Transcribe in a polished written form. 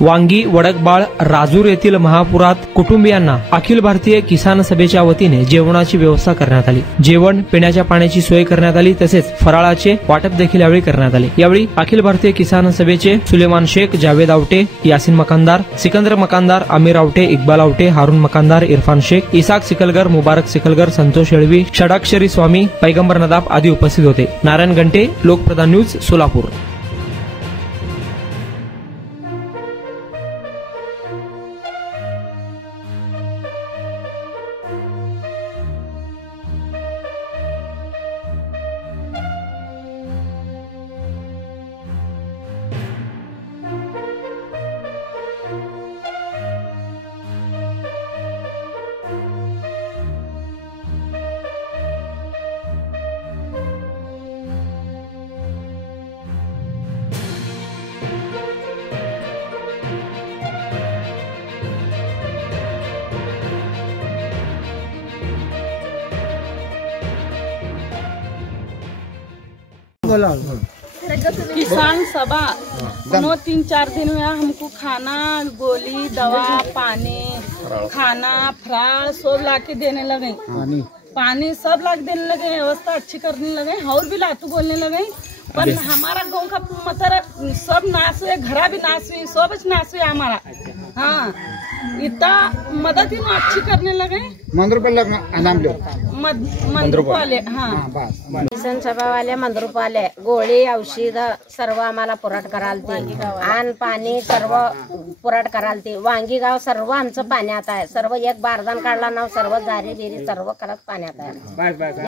वांगी वडकबाळ राजूर येथील महापुरात कुटुंबियांना अखिल भारतीय किसान सभेच्या वतीने जेवणाची व्यवस्था करण्यात आली। जेवण पिण्याच्या पाण्याची सोय करण्यात आली, तसेच फराळाचे वाटप देखील यावेळी करण्यात आले। यावेळी अखिल भारतीय किसान सभेचे सुलेमान शेख, जावेद आवटे, यासिन मकानदार, सिकंदर मकानदार, आमिर आवटे, इक्बाल आवटे, हारून मकानदार, इरफान शेख, इसाक सिकलगर, मुबारक सिकलगर, संतोष येळवी, षडाक्षरी स्वामी, पैगंबर नदाफ आदी उपस्थित होते। नारायण घंटे, लोकप्रधान न्यूज, सोलापूर। किसान सभा 3-4 दिन में हमको खाना, गोली, दवा, पानी, खाना, फराळ सब ला के देने लगे। पानी सब ला के देने लगे, व्यवस्था अच्छी करने लगे और भी लातू बोलने लगे। पर हमारा गांव का मतलब सब नाश हुए, घरा भी नाश हुई, सब नाश हुआ हमारा। हाँ, इतना मदद ही अच्छी करने लगे। मंद्रुप वाले, हाँ, किसान सभा वाले, मंद्रुप वाले गोळी, औषध सर्व आम्हाला पुरवठ करालते, अन्न पाणी सर्व पुरवठ करालते। वांगी गाव सर्व आमचं पाण्यात आहे, सर्व एक बारदान काढला ना, सर्व जारी बिरी सर्व करत पाण्यात आहे।